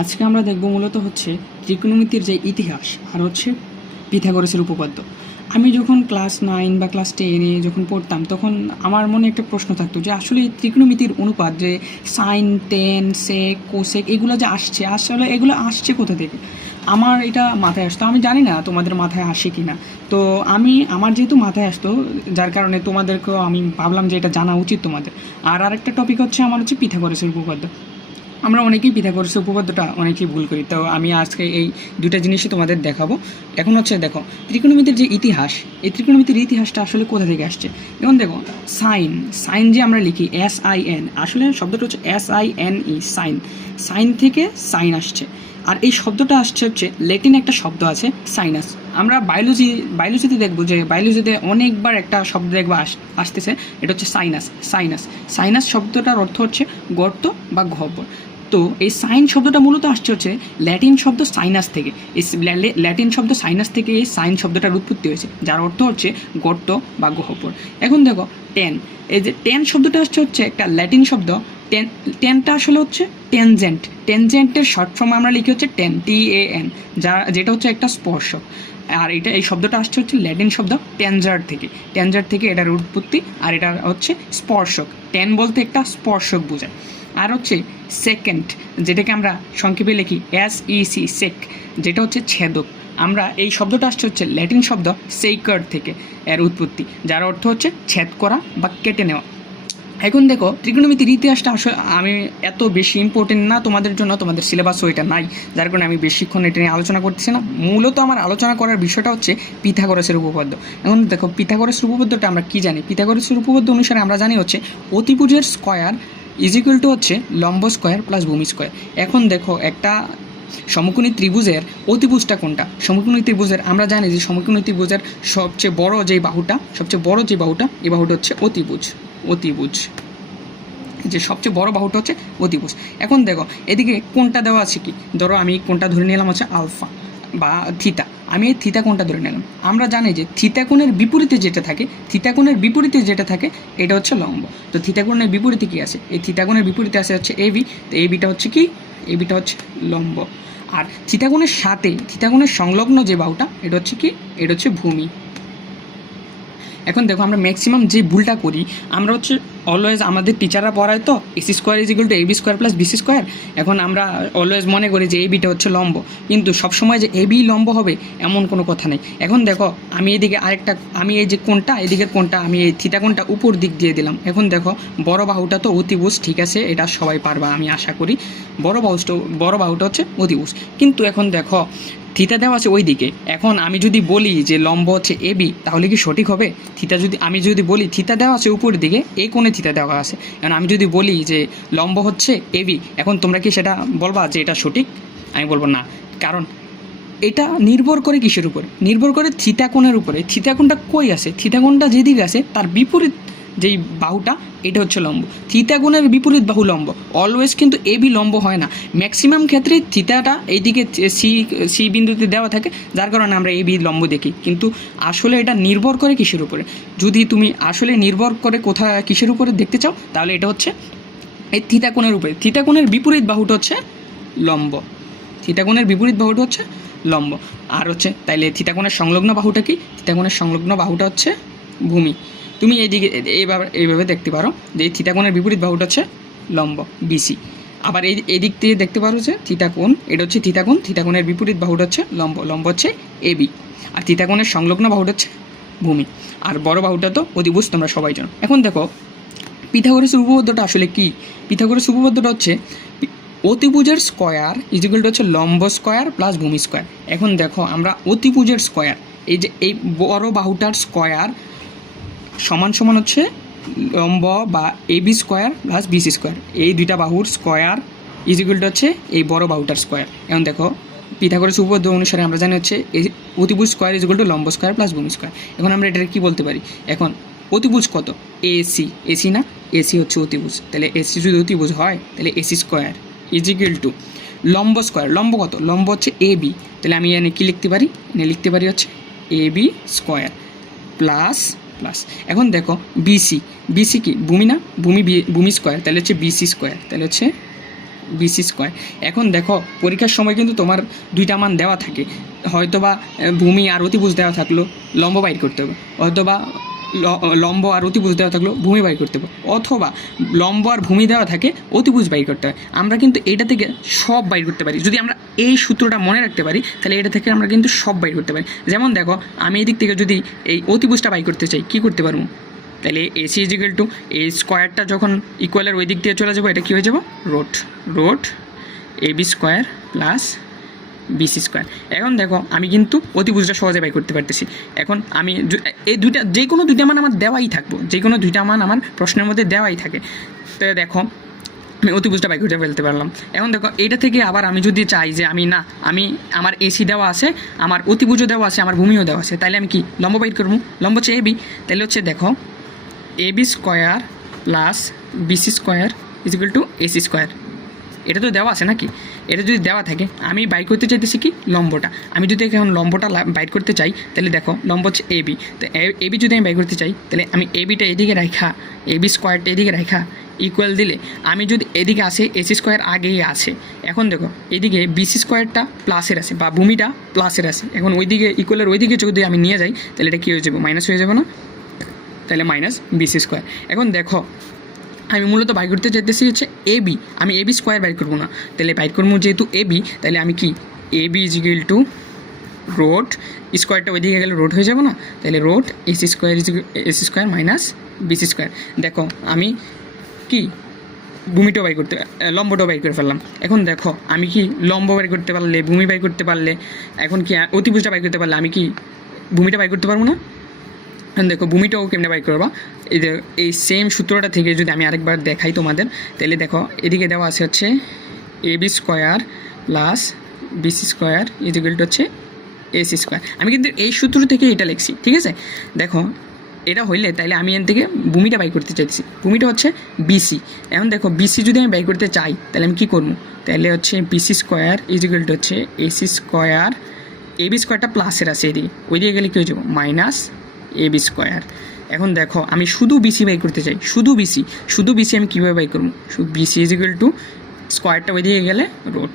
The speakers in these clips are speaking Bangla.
আজকে আমরা দেখব মূলত হচ্ছে ত্রিকোণমিতির যে ইতিহাস আর হচ্ছে পিথাগোরাসের উপপাদ্য। আমি যখন ক্লাস 9 বা ক্লাস 10-এ যখন পড়তাম তখন আমার মনে একটা প্রশ্ন থাকতো যে আসলে এই ত্রিকোণমিতির অনুপাত যে সাইন, টেন, সেক, কোসেক এগুলো যে আসলে এগুলো আসছে কোথা থেকে আমার এটা মাথায় আসতো। আমি জানি না তোমাদের মাথায় আসে কি না। তো আমার যেহেতু মাথায় আসতো যার কারণে তোমাদেরকেও আমি ভাবলাম যে এটা জানা উচিত তোমাদের। আর আরেকটা টপিক হচ্ছে আমার হচ্ছে পিথাগোরাসের উপপাদ্য। আমরা অনেকেই পিথাগোরাসের উপপাদ্যটা অনেকেই ভুল করি, তো আমি আজকে এই দুটো জিনিসই তোমাদের দেখাবো। এখন হচ্ছে দেখো ত্রিকোণমিতির যে ইতিহাস, এই ত্রিকোণমিতির ইতিহাসটা আসলে কোথা থেকে আসছে। যেমন দেখো সাইন যে আমরা লিখি SIN, আসলে শব্দটা হচ্ছে SINE, সাইন থেকে সাইন আসছে। আর এই শব্দটা আসছে হচ্ছে ল্যাটিন একটা শব্দ আছে সাইনাস। আমরা বায়োলজিতে দেখবো যে বায়োলজিতে অনেকবার একটা শব্দ দেখবো আসতেছে, এটা হচ্ছে সাইনাস শব্দটার অর্থ হচ্ছে গর্ত বা গহ্বর। তো এই সাইন শব্দটা মূলত আসছে হচ্ছে ল্যাটিন শব্দ সাইনাস থেকে। এই ল্যাটিন শব্দ সাইনাস থেকে এই সাইন শব্দটার উৎপত্তি হয়েছে, যার অর্থ হচ্ছে গর্ত বা গহ্বর। এখন দেখো এই যে টেন শব্দটা আসছে হচ্ছে একটা ল্যাটিন শব্দ। টেনটা আসলে হচ্ছে টেনজেন্টের শর্ট ফর্ম আমরা লিখি হচ্ছে TAN, যেটা হচ্ছে একটা স্পর্শক। আর এই শব্দটা আসছে হচ্ছে ল্যাটিন শব্দ ট্যাঞ্জার থেকে এটার উৎপত্তি। আর এটা হচ্ছে স্পর্শক, টেন বলতে একটা স্পর্শক বোঝায়। আর হচ্ছে সেকেন্ড, যেটাকে আমরা সংক্ষেপে লিখি SEC, সেক, যেটা হচ্ছে ছেদক। আমরা এই শব্দটা আসছে হচ্ছে ল্যাটিন শব্দ সেইকার থেকে এর উৎপত্তি, যার অর্থ হচ্ছে ছেদ করা বা কেটে নেওয়া। এখন দেখো ত্রিকোণমিতির ইতিহাসটা আসলে আমি এত বেশি ইম্পর্টেন্ট না তোমাদের জন্য, তোমাদের সিলেবাসও এটা নাই, যার কারণে আমি বেশিক্ষণ এটা নিয়ে আলোচনা করতেছি না। মূলত আমার আলোচনা করার বিষয়টা হচ্ছে পিথাগোরাসের উপপাদ্য। এখন দেখো পিথাগোরাসের উপপাদ্যটা আমরা কী জানি। পিথাগোরাসের উপপাদ্য অনুসারে আমরা জানি হচ্ছে অতিভুজের স্কয়ার ইজিক্যাল টু হচ্ছে লম্ব স্কয়ার প্লাস ভূমি স্কয়ার। এখন দেখো একটা সমকোণী ত্রিভুজের অতিভুজটা কোনটা। সমকোণী ত্রিভুজের আমরা জানি যে সমকোণী ত্রিভুজের সবচেয়ে বড় যে বাহুটা এই বাহুটা হচ্ছে অতিভুজ, যে সবচেয়ে বড় বাহুটা হচ্ছে অতিভুজ। এখন দেখো এদিকে কোণটা দেওয়া আছে কি, ধরো আমি কোণটা ধরে নিলাম হচ্ছে আলফা বা থিতা। আমি এই থিতা কোণটা ধরে নিলাম। আমরা জানি যে থিতা কোণের বিপরীতে যেটা থাকে এটা হচ্ছে লম্ব। তো থিতা কোণের বিপরীতে কি আছে, এই থিতা কোণের বিপরীতে আছে হচ্ছে AB। তো ABটা হচ্ছে কি, ABটা হচ্ছে লম্ব। আর থিতা কোণের সংলগ্ন যে বাহুটা এটা হচ্ছে কি, এটা হচ্ছে ভূমি। এখন দেখো আমরা ম্যাক্সিমাম যে ভুলটা করি, আমরা হচ্ছে অলওয়েজ আমাদের টিচাররা পড়ায় তো AC² = AB² + BC²। এখন আমরা অলওয়েজ মনে করি যে ABটা হচ্ছে লম্ব, কিন্তু সবসময় যে AB লম্ব হবে এমন কোনো কথা নেই। এখন দেখো আমি এই যে কোণটা, এদিকের কোণটা আমি এই থিতা কোণটা উপর দিক দিয়ে দিলাম। এখন দেখো বড় বাহুটা তো অতিভুজ, ঠিক আছে, এটা সবাই পারবা আমি আশা করি। বড় বাহুটা হচ্ছে অতিভুজ, কিন্তু এখন দেখো থিতা দেওয়া আছে ওই দিকে। এখন আমি যদি বলি যে লম্ব হচ্ছে AB, তাহলে কি সঠিক হবে? আমি যদি বলি থিতা দেওয়া আছে উপরের দিকে, এই কোণে থিতা দেওয়া আছে, এখন আমি যদি বলি যে লম্ব হচ্ছে AB, এখন তোমরা কি সেটা বলবা যে এটা সঠিক? আমি বলবো না, কারণ এটা নির্ভর করে কিসের উপরে? নির্ভর করে থিতা কোণের উপরে। থিতা কোণটা কই আছে? থিতা কোণটা যেদিকে আছে তার বিপরীত যেই বাহুটা এটা হচ্ছে লম্ব। থিতা কোণের বিপরীত বাহু লম্ব। অলওয়েজ কিন্তু AB লম্ব হয় না, ম্যাক্সিমাম ক্ষেত্রে থিতাটা এইদিকে সি বিন্দুতে দেওয়া থাকে, যার কারণে আমরা AB লম্ব দেখি। কিন্তু আসলে এটা নির্ভর করে কিসের উপরে? যদি তুমি আসলে নির্ভর করে কিসের উপরে দেখতে চাও, তাহলে এটা হচ্ছে এই থিতা কোণের উপরে। থিতা কোণের বিপরীত বাহুটা হচ্ছে লম্ব। আর হচ্ছে তাইলে থিতা কোণের সংলগ্ন বাহুটা কি? থিতা কোণের সংলগ্ন বাহুটা হচ্ছে ভূমি। তুমি এইভাবে দেখতে পারো যে এই থিতা কোণের বিপরীত বাহুটা হচ্ছে লম্ব BC। আবার এই দিক থেকে দেখতে পারো যে থিতা কোণ, এটা হচ্ছে থিতা কোণের বিপরীত বাহুটা হচ্ছে লম্ব হচ্ছে AB। আর থিতা কোণের সংলগ্ন বাহুটা হচ্ছে ভূমি। আর বড় বাহুটা তো অতিভুজ, তোমরা সবাই জানো। এখন দেখো পিথাগোরাসের উপপাদ্যটা আসলে কি। পিথাগোরাসের উপপাদ্যটা হচ্ছে অতিভুজের স্কয়ার ইজিক্যাল টু হচ্ছে লম্ব স্কয়ার প্লাস ভূমি স্কয়ার। এখন দেখো আমরা অতিভুজের স্কয়ার, এই যে এই বড় বাহুটার স্কয়ার সমান হচ্ছে লম্ব বা AB² প্লাস BC²। এই দুইটা বাহুর স্কয়ার ইজিক্যাল টু হচ্ছে এই বড় বাহুটার স্কয়ার। এখন দেখো পিথাগোরাস উপপাদ্য অনুসারে আমরা জানি হচ্ছে অতিভুজ স্কয়ার ইজিক্যাল টু লম্ব স্কয়ার প্লাস ভূমি স্কয়ার। এখন আমরা এটাকে কী বলতে পারি? এখন অতিভুজ কত? AC না, AC হচ্ছে অতিভুজ। তাহলে AC যদি অতিভুজ হয় তাহলে AC² ইজিক্যাল টু লম্ব স্কয়ার। লম্ব কত? লম্ব হচ্ছে AB। তাহলে আমি এখানে কী লিখতে পারি? লিখতে পারি হচ্ছে AB² প্লাস। এখন দেখো BC কি ভূমি না, ভূমি স্কয়ার, তাহলে হচ্ছে BC², তাহলে হচ্ছে বিসি স্কোয়ার। এখন দেখো পরীক্ষার সময় কিন্তু তোমার দুইটা মান দেওয়া থাকে, হয়তোবা ভূমি আর অতিভুজ দেওয়া থাকলো, লম্ব বাইর করতে হবে, অথবা লম্ব আর অতিভুজ দেওয়া থাকলো, ভূমি বাইর করতে হবে, অথবা লম্ব আর ভূমি দেওয়া থাকে, অতিভুজ বাইর করতে হয়। আমরা কিন্তু এটা থেকে সব বাইর করতে পারি, যদি আমরা এই সূত্রটা মনে রাখতে পারি তাহলে এটা থেকে আমরা কিন্তু সব বাইর করতে পারি। যেমন দেখো আমি এই দিক থেকে যদি এই অতিভুজটা বাইর করতে চাই, কী করতে পারবো? তাহলে এসি ইজিক্যাল টু এই স্কোয়ারটা যখন ইকুয়ালের ওই দিক দিয়ে চলে যাবো, এটা কী হয়ে যাবো? Root A B square plus BC square. এখন দেখো আমি কিন্তু অতিভুজটা সহজে বাই করতে পারতেছি। এখন আমি এই দুইটা যে কোনো দুইটা মান আমার দেওয়াই থাকবো, যে কোনো দুইটা মান আমার প্রশ্নের মধ্যে দেওয়াই থাকে। তো দেখো আমি অতিভুজটা বাই করতে ফেলতে পারলাম। এখন দেখো এইটা থেকে আবার আমি যদি চাই যে আমি আমার এসি দেওয়া আছে, আমার অতিভুজও দেওয়া আছে, আমার ভূমিও দেওয়া আছে, তাহলে আমি কি লম্ব বাইর করবো? লম্ব হচ্ছে এবি, তাহলে হচ্ছে দেখো A B square plus BC square is equal to AC square. এটা তো দেওয়া আছে নাকি? এটা যদি দেওয়া থাকে আমি বাইর করতে চাইতেছি কি লম্বটা। আমি যদি এখন লম্বটা বাইর করতে চাই তাহলে দেখো লম্ব হচ্ছে এবি, তো এবি যদি আমি বাইর করতে চাই তাহলে আমি এবিটা এদিকে রাখা, এবি স্কোয়ারটা এদিকে রাখা ইকুয়াল দিলে আমি যদি এদিকে আসে এসি স্কোয়ার আগেই আছে। এখন দেখো এদিকে বিসি স্কোয়ারটা প্লাসের আছে বা ভূমিটা প্লাসের আছে, এখন ওইদিকে ইকুয়ালের ওইদিকে যদি আমি নিয়ে যাই তাহলে এটা কী হয়ে যাবে? মাইনাস হয়ে যাবে না? তাহলে মাইনাস বিসি স্কোয়ার। এখন দেখো আমি মূলত বাইর করতে চাইতেছি হচ্ছে এবি, আমি এবি স্কোয়ার বাইর করবো না, তাহলে বাইর করবো যেহেতু এবি, তাহলে আমি কি এবি ইজিক্যাল টু রোট স্কোয়ারটা ওইদিকে গেলে রোট হয়ে যাবো না? তাহলে root AC square minus BC square. দেখো আমি কি ভূমিটাও বাই করতে, লম্বটাও বাই করে ফেললাম। এখন দেখো আমি কি লম্ব বাই করতে পারলে, ভূমি বাই করতে পারলে, এখন কি অতিভুজটা বাই করতে পারলে আমি কি ভূমিটা বাই করতে পারবো না? দেখো ভূমিটাও কেমনে বাই করবা, এই সেম সূত্রটা থেকে যদি আমি আরেকবার দেখাই তোমাদের, তাহলে দেখো এদিকে দেওয়া আছে হচ্ছে A B square plus BC square is equal to হচ্ছে এসি স্কোয়ার। আমি কিন্তু এই সূত্র থেকে এটা লিখছি, ঠিক আছে? দেখো এটা হইলে তাইলে আমি এর থেকে ভূমিটা বাই করতে চাইছি, ভূমিটা হচ্ছে বিসি। এখন দেখো বিসি যদি আমি বাই করতে চাই তাহলে আমি কী করবো? তাহলে হচ্ছে বিসি স্কোয়ার ইজিক্যাল টু হচ্ছে এসি স্কোয়ার, এ বি স্কোয়ারটা প্লাসের আছে এদিকে, ওইদিকে গেলে কী হয়ে যাবো? মাইনাস এ বি স্কোয়ার। এখন দেখো আমি শুধু বিসি বাই করতে চাই, শুধু বিসি আমি কীভাবে বাই করবো? শুধু বিসি ইজিক্যাল টু স্কোয়ারটা ওইদিকে গেলে রোট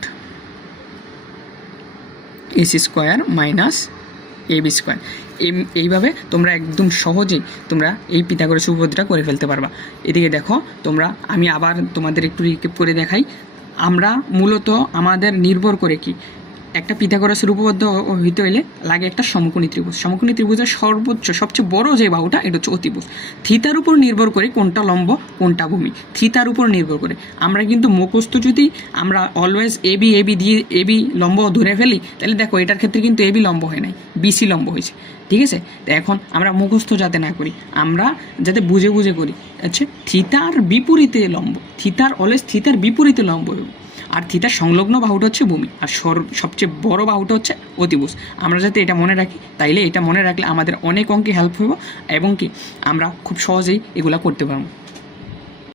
এসি স্কোয়ার মাইনাস এ বি স্কোয়ার। এইভাবে তোমরা একদম সহজেই তোমরা এই পিথাগোরাস উপপাদ্যটা করে ফেলতে পারবা। এদিকে দেখো তোমরা, আমি আবার তোমাদের একটু রিক্যাপ করে দেখাই। আমরা মূলত আমাদের নির্ভর করে কি একটা পিথাগোরাসের উপপাদ্য হইতে হইলে লাগে একটা সমকোণী ত্রিভুজ। সমকোণী ত্রিভুজের সর্বোচ্চ সবচেয়ে বড় যে বাহুটা এটা হচ্ছে অতিভুজ। থিতার উপর নির্ভর করে কোনটা লম্ব কোনটা ভূমি, থিতার উপর নির্ভর করে। আমরা কিন্তু মুখস্থ যদি আমরা অলওয়েজ এবি দিয়ে এবি লম্ব ধরে ফেলি তাহলে দেখো এটার ক্ষেত্রে কিন্তু এবি লম্ব হয় নাই, বিসি লম্ব হয়েছে, ঠিক আছে? তো এখন আমরা মুখস্থ যাতে না করি, আমরা যাতে বুঝে বুঝে করি, আচ্ছা থিতার বিপরীতে লম্ব, অলওয়েজ থিতার বিপরীতে লম্ব হবে। আর থিতার সংলগ্ন বাহুটা হচ্ছে ভূমি, আর সবচেয়ে বড় বাহুটা হচ্ছে অতিভুজ। আমরা যাতে এটা মনে রাখি, তাইলে এটা মনে রাখলে আমাদের অনেক অঙ্কে হেল্প হবে এবং কি আমরা খুব সহজেই এগুলা করতে পারবো।